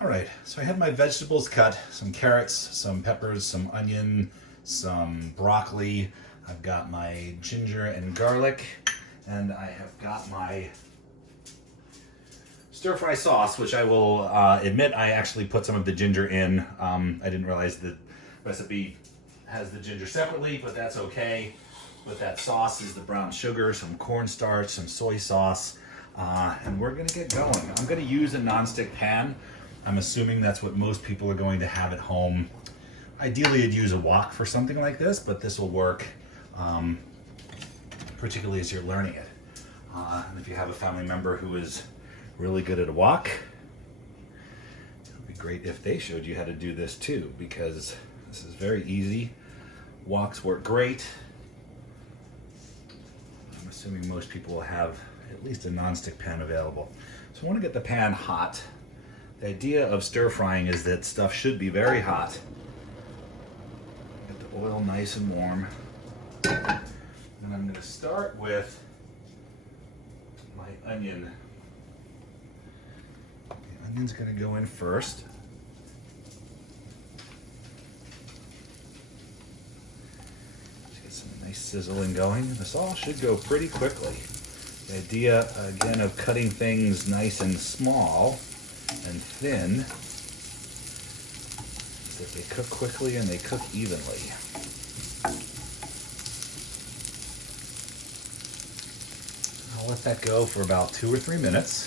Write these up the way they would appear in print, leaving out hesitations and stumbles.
All right, so I had my vegetables cut, some carrots, some peppers, some onion, some broccoli. I've got my ginger and garlic, and I have got my stir fry sauce, which I will admit I actually put some of the ginger in. I didn't realize the recipe has the ginger separately, but that's okay. But that sauce is the brown sugar, some cornstarch, some soy sauce, and we're gonna get going. I'm gonna use a nonstick pan. I'm assuming that's what most people are going to have at home. Ideally, I'd use a wok for something like this, but this will work, particularly as you're learning it. And if you have a family member who is really good at a wok, it would be great if they showed you how to do this too, because this is very easy. Woks work great. I'm assuming most people will have at least a nonstick pan available. So I want to get the pan hot. The idea of stir frying is that stuff should be very hot. Get the oil nice and warm. And I'm going to start with my onion. The onion's going to go in first. Just get some nice sizzling going. This all should go pretty quickly. The idea, again, of cutting things nice and small and thin is that they cook quickly and they cook evenly. I'll let that go for about 2 or 3 minutes.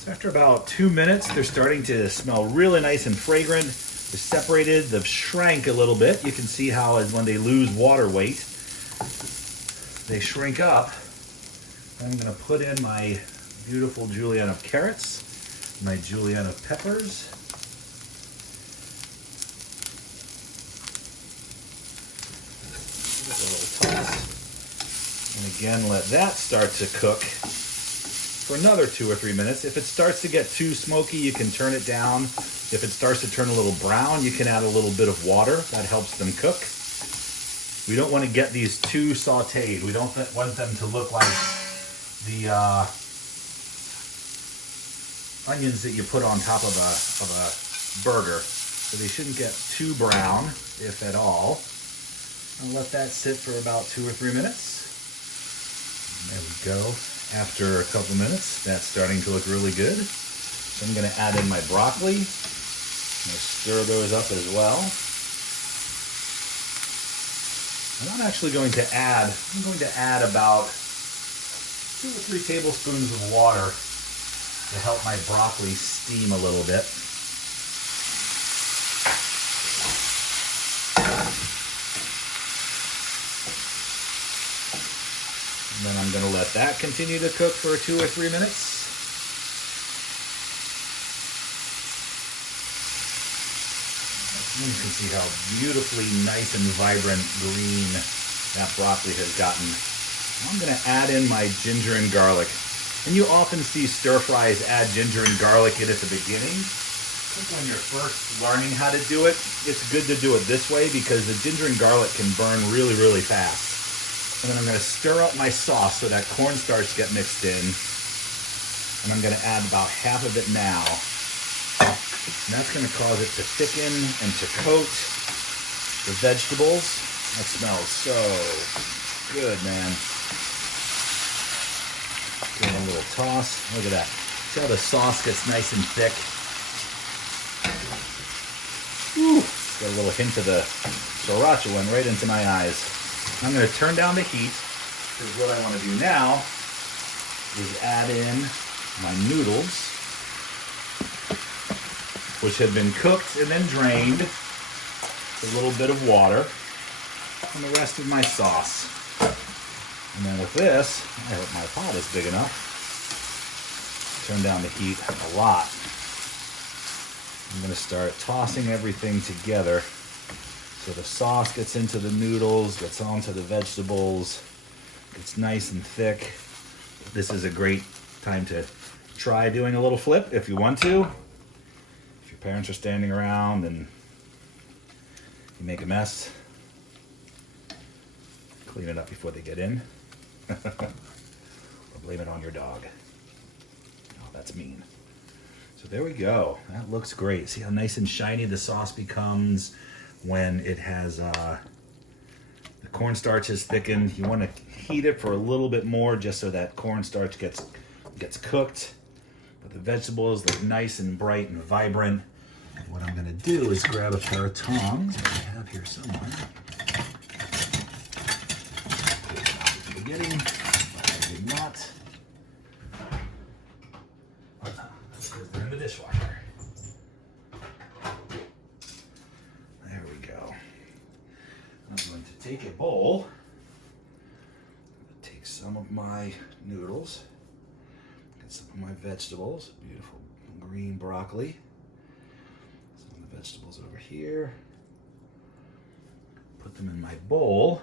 So after about 2 minutes, they're starting to smell really nice and fragrant. They're separated, they've shrank a little bit. You can see how as when they lose water weight, they shrink up. I'm going to put in my beautiful julienne of carrots, my julienne of peppers, give it a little toss, and again let that start to cook for another 2 or 3 minutes. If it starts to get too smoky, you can turn it down. If it starts to turn a little brown, you can add a little bit of water. That helps them cook. We don't want to get these too sauteed. We don't want them to look like the onions that you put on top of a burger. So they shouldn't get too brown, if at all. I'll let that sit for about 2 or 3 minutes. There we go. After a couple minutes, that's starting to look really good. So I'm going to add in my broccoli. I'm going to stir those up as well. And I'm actually going to add about 2 or 3 tablespoons of water to help my broccoli steam a little bit. And then I'm going to let that continue to cook for 2 or 3 minutes. You can see how beautifully nice and vibrant green that broccoli has gotten. I'm going to add in my ginger and garlic. And you often see stir fries add ginger and garlic in at the beginning. I think when you're first learning how to do it, it's good to do it this way because the ginger and garlic can burn really, really fast. And then I'm going to stir up my sauce so that cornstarch get mixed in. And I'm going to add about half of it now. And that's going to cause it to thicken and to coat the vegetables. That smells so good, man. Give it a little toss. Look at that. See how the sauce gets nice and thick? Whew. Got a little hint of the sriracha went right into my eyes. I'm going to turn down the heat because what I want to do now is add in my noodles, which have been cooked and then drained with a little bit of water, and the rest of my sauce. And then with this, I hope my pot is big enough. Turn down the heat a lot. I'm going to start tossing everything together so the sauce gets into the noodles, gets onto the vegetables, gets nice and thick. This is a great time to try doing a little flip if you want to. If your parents are standing around and you make a mess, clean it up before they get in. Or blame it on your dog. Oh, that's mean. So there we go. That looks great. See how nice and shiny the sauce becomes when it has the cornstarch is thickened. You want to heat it for a little bit more just so that cornstarch gets cooked. But the vegetables look nice and bright and vibrant. And what I'm going to do is grab a pair of tongs that I have here somewhere. Spaghetti, but I did not. Because they're in the dishwasher. There we go. I'm going to take a bowl, take some of my noodles, get some of my vegetables, beautiful green broccoli, some of the vegetables over here, put them in my bowl,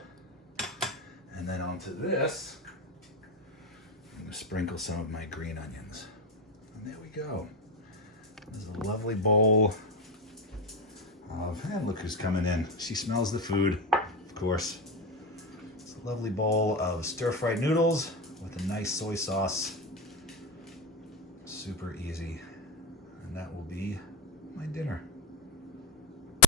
and then onto this, I'm going to sprinkle some of my green onions. And there we go. This is a lovely bowl of, and look who's coming in. She smells the food, of course. It's a lovely bowl of stir-fried noodles with a nice soy sauce. Super easy. And that will be my dinner.